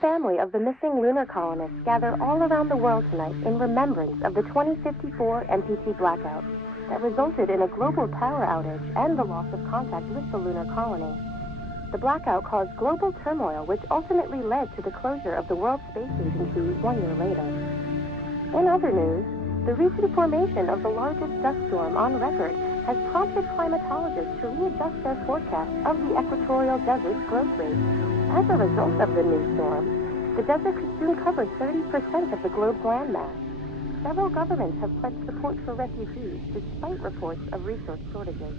family of the missing lunar colonists gather all around the world tonight in remembrance of the 2054 MPT blackout that resulted in a global power outage and the loss of contact with the lunar colony. The blackout caused global turmoil, which ultimately led to the closure of the World Space Agency 1 year later. In other news, the recent formation of the largest dust storm on record has prompted climatologists to readjust their forecast of the equatorial desert's growth rate. As a result of the new storm, the desert could soon cover 30% of the globe's landmass. Several governments have pledged support for refugees despite reports of resource shortages.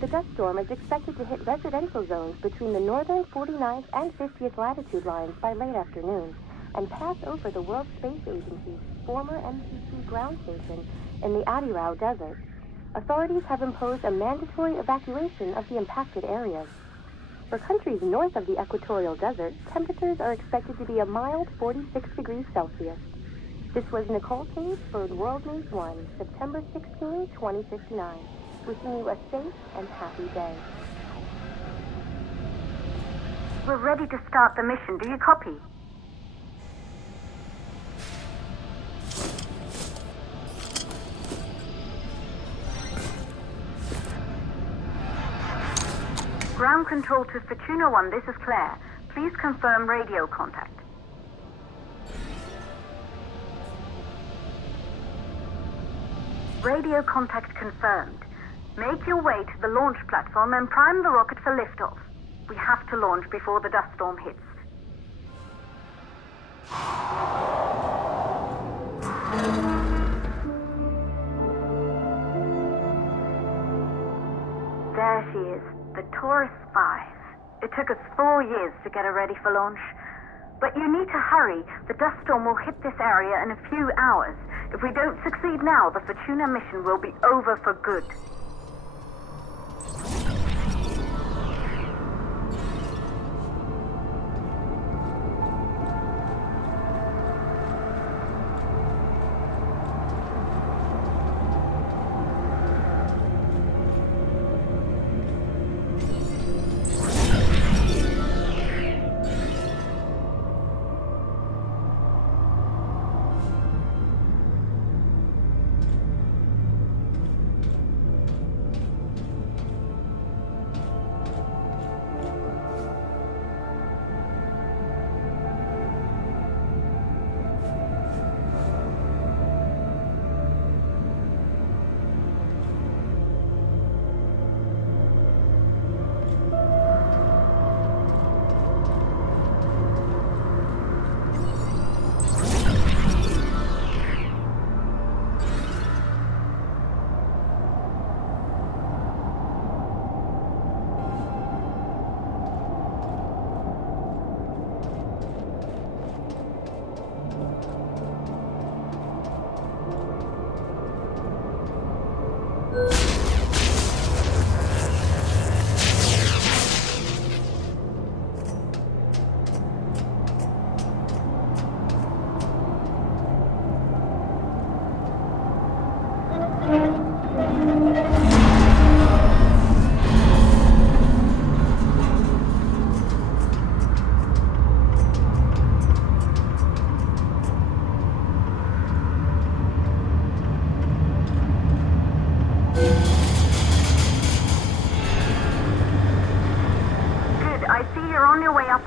The dust storm is expected to hit residential zones between the northern 49th and 50th latitude lines by late afternoon and pass over the World Space Agency's former MPT ground station in the Adirau Desert. Authorities have imposed a mandatory evacuation of the impacted areas. For countries north of the equatorial desert, temperatures are expected to be a mild 46 degrees Celsius. This was Nicole Page for World News 1, September 16, 2059. Wishing you a safe and happy day. We're ready to start the mission. Do you copy? Ground control to Fortuna 1, this is Claire. Please confirm radio contact. Radio contact confirmed. Make your way to the launch platform and prime the rocket for liftoff. We have to launch before the dust storm hits. There she is, the Taurus 5. It took us 4 years to get her ready for launch. But you need to hurry. The dust storm will hit this area in a few hours. If we don't succeed now, the Fortuna mission will be over for good.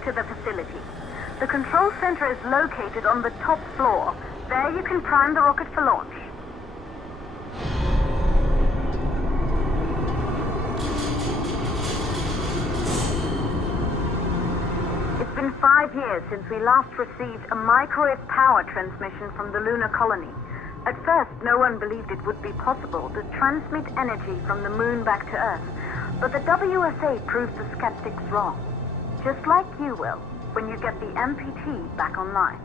To the facility. The control center is located on the top floor. There you can prime the rocket for launch. It's been 5 years since we last received a microwave power transmission from the lunar colony. At first, no one believed it would be possible to transmit energy from the moon back to Earth, but the WSA proved the skeptics wrong. Just like you will, when you get the MPT back online.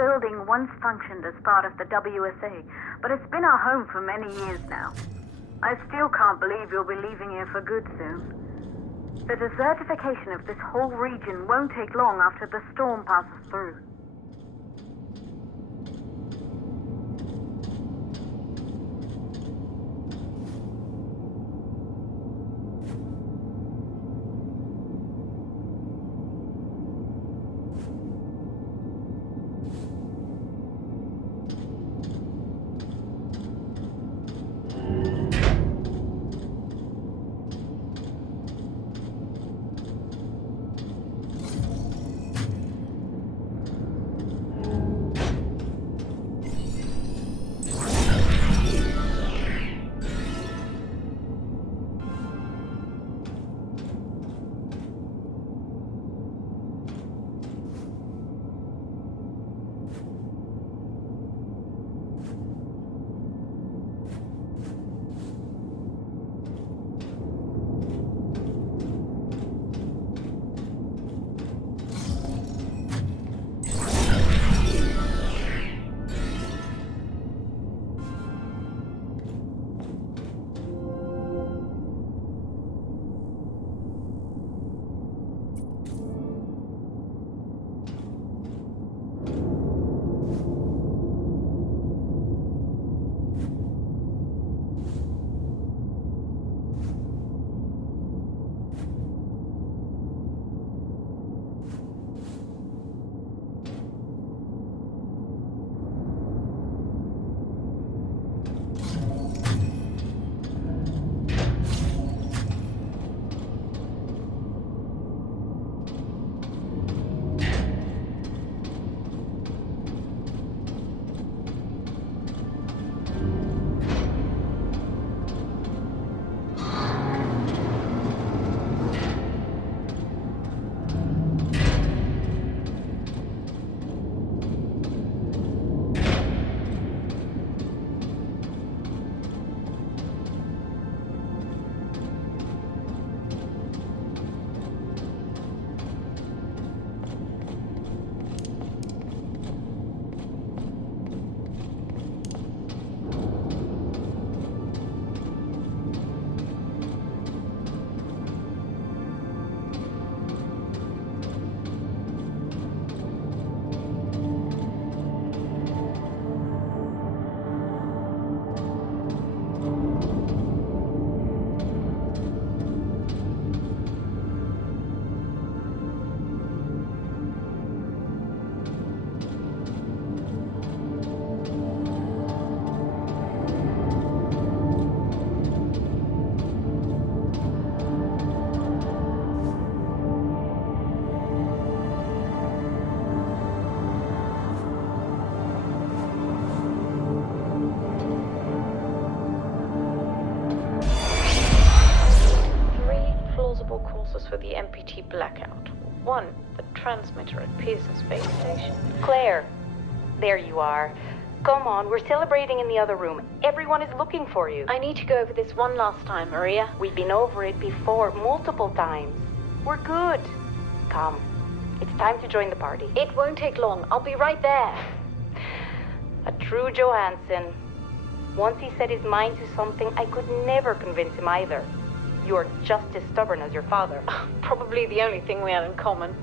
building once functioned as part of the WSA, but it's been our home for many years now. I still can't believe you'll be leaving here for good soon. The desertification of this whole region won't take long after the storm passes through. For the MPT blackout. 1, the transmitter at Pearson Space Station. Claire, there you are. Come on, we're celebrating in the other room. Everyone is looking for you. I need to go over this one last time, Maria. We've been over it before, multiple times. We're good. Come, it's time to join the party. It won't take long. I'll be right there. A true Johansson. Once he set his mind to something, I could never convince him either. You're just as stubborn as your father. Probably the only thing we have in common.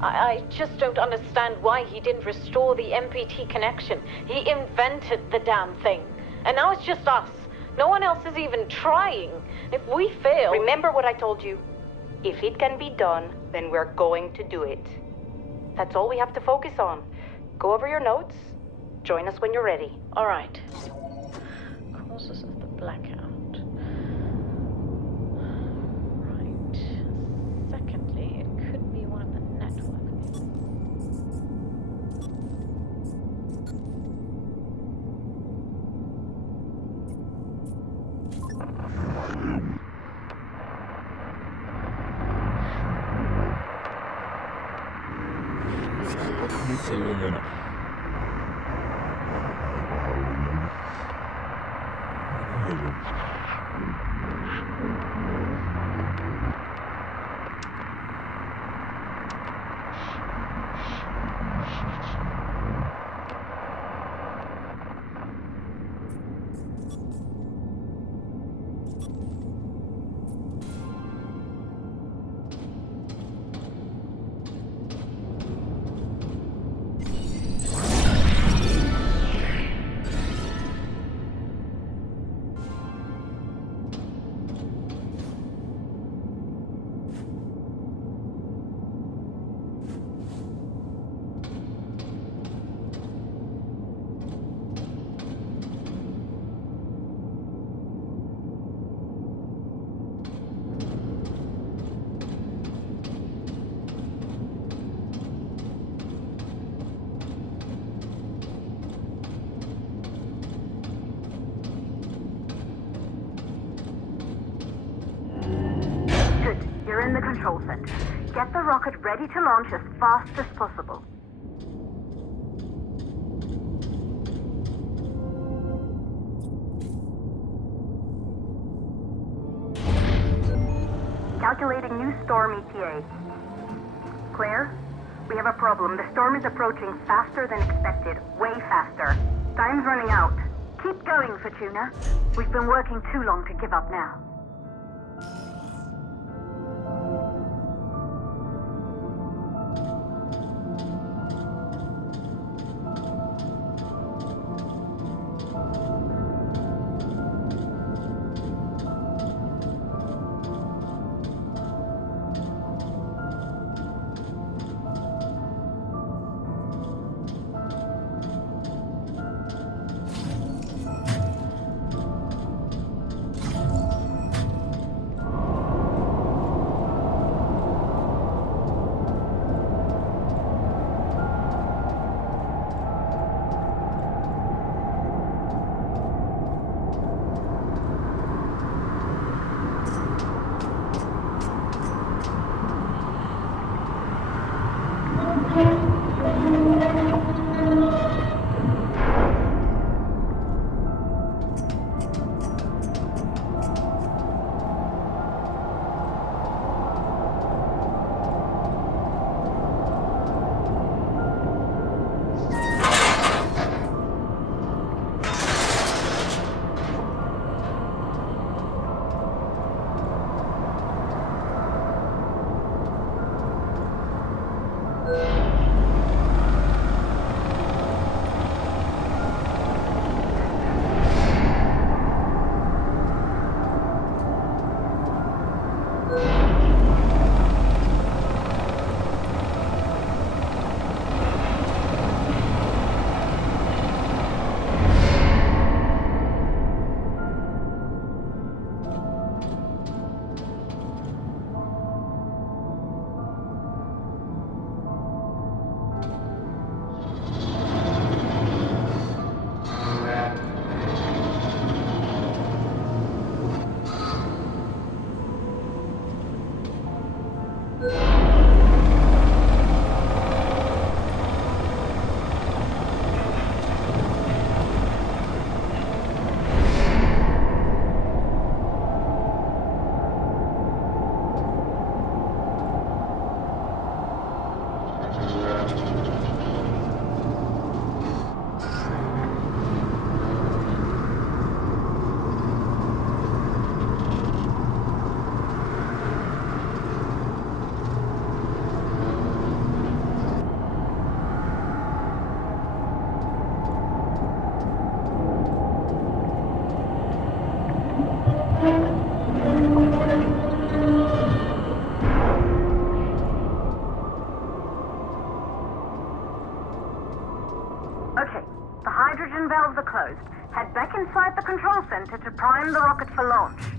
I just don't understand why he didn't restore the MPT connection. He invented the damn thing. And now it's just us. No one else is even trying. If we fail... Remember what I told you. If it can be done, then we're going to do it. That's all we have to focus on. Go over your notes. Join us when you're ready. All right. Causes of the blackout. Secondly, it could be one of the network. rocket ready to launch as fast as possible. Calculating new storm ETA. Clear? We have a problem. The storm is approaching faster than expected. Way faster. Time's running out. Keep going, Fortuna. We've been working too long to give up now. Okay, the hydrogen valves are closed. Head back inside the control center to prime the rocket for launch.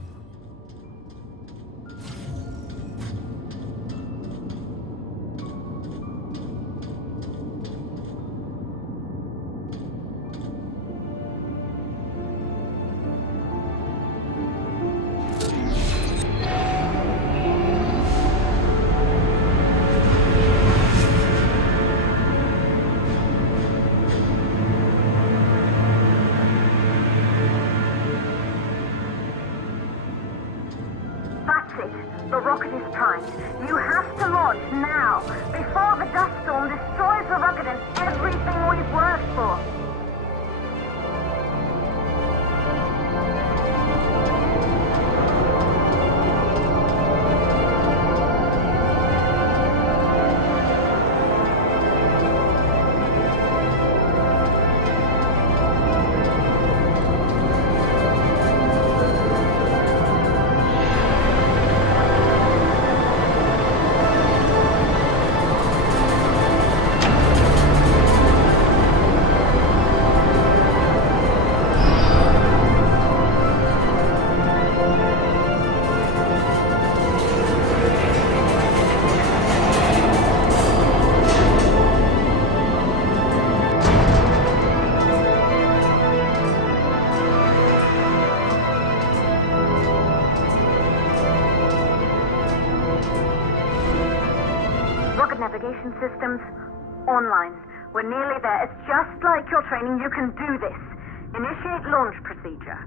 communication systems online. We're nearly there. It's just like your training. You can do this. Initiate launch procedure.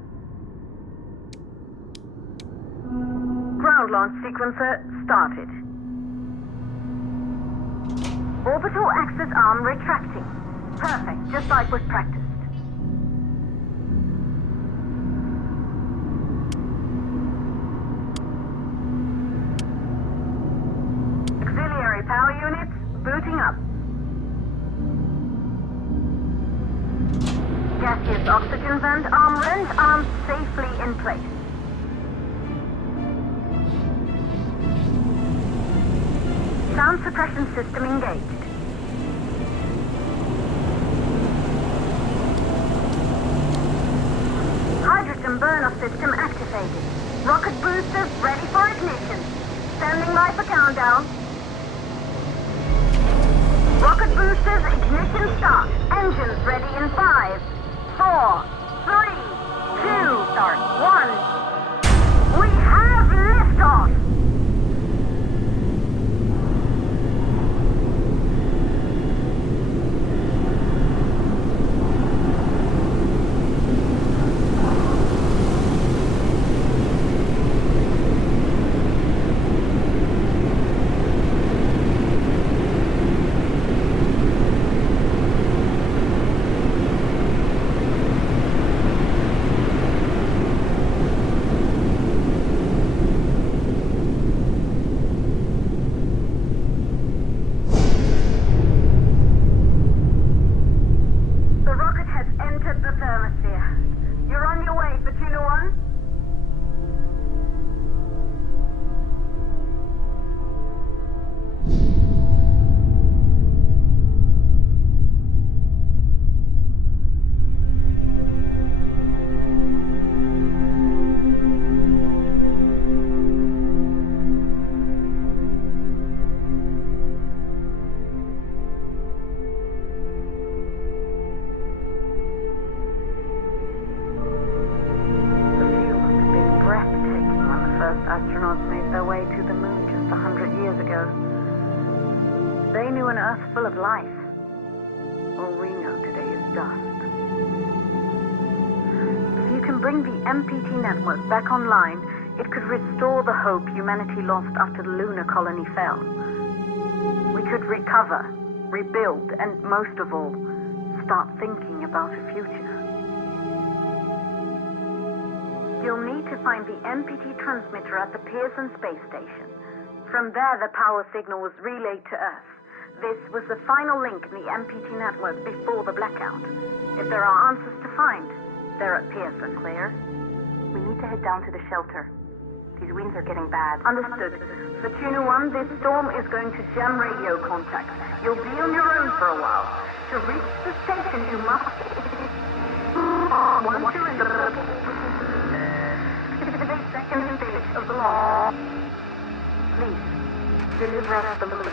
Ground launch sequencer started. Orbital axis arm retracting. Perfect, just like was practiced. Auxiliary power units booting up. Gaseous oxygen vent arms safely in place. Sound suppression system engaged. Hydrogen burn-off system activated. Rocket boosters ready for ignition. Standing by for countdown. Rocket boosters ignition start. Engines ready in 5, 4, 3, 2, start, 1. We have liftoff! Astronauts made their way to the moon just 100 years ago. They knew an Earth full of life. All we know today is dust. If you can bring the MPT network back online, it could restore the hope humanity lost after the lunar colony fell. We could recover, rebuild, and most of all, start thinking about a future. You'll need to find the MPT transmitter at the Pearson space station. From there, the power signal was relayed to Earth. This was the final link in the MPT network before the blackout. If there are answers to find, they're at Pearson. Claire, we need to head down to the shelter. These winds are getting bad. Understood. For Tuna 1, this storm is going to jam radio contact. You'll be on your own for a while. To reach the station, you must... Once you're in the... second stage of the law. Please, deliver us the moon.